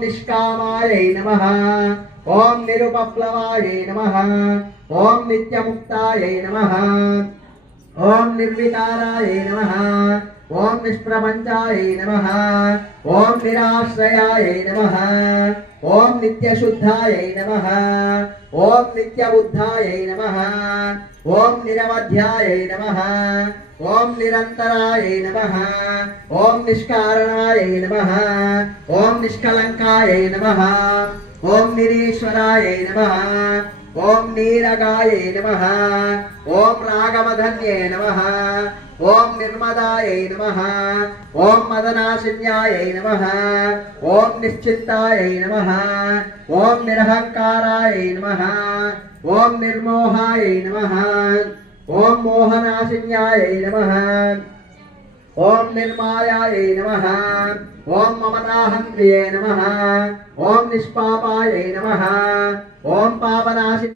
నిష్కామాయ నమ. ఓం నిరుపప్లవాయ నమ. ఓం నిత్యముక్తాయ నమ. ఓం నిర్వికారాయై నమ. ఓం నిష్ప్రపంచాయ నమ. ఓం నిరాశ్రయాయ నమ. ఓం నిత్యశుద్ధాయ నమ. ఓం నిత్యబుద్ధాయై నమ. ఓం నిరవధ్యాయ నమ. ఓం నిరంతరాయ నమ. ఓం నిష్కారణాయ నమ. ఓం నిష్కలంకాయ నమ. ఓం నిరీశ్వరాయ నమ. ఓం నీరగాయై నమ. ఓం రాగమధన్యే నమ. ఓం నిర్మదాయై నమ. ఓం మదనాశిన్యాయై నమ. ఓం నిశ్చింతాయై నమ. ఓం నిరహంకారాయై నమ. ఓం నిర్మోహాయై నమ. ఓం మోహనాశిన్యాయై నమ. ఓం నిర్మాయాయ నమ. ఓం మమతాహంత్రియే నమ. ఓం నిష్పాపాయ నమ. ఓం పాపనాశి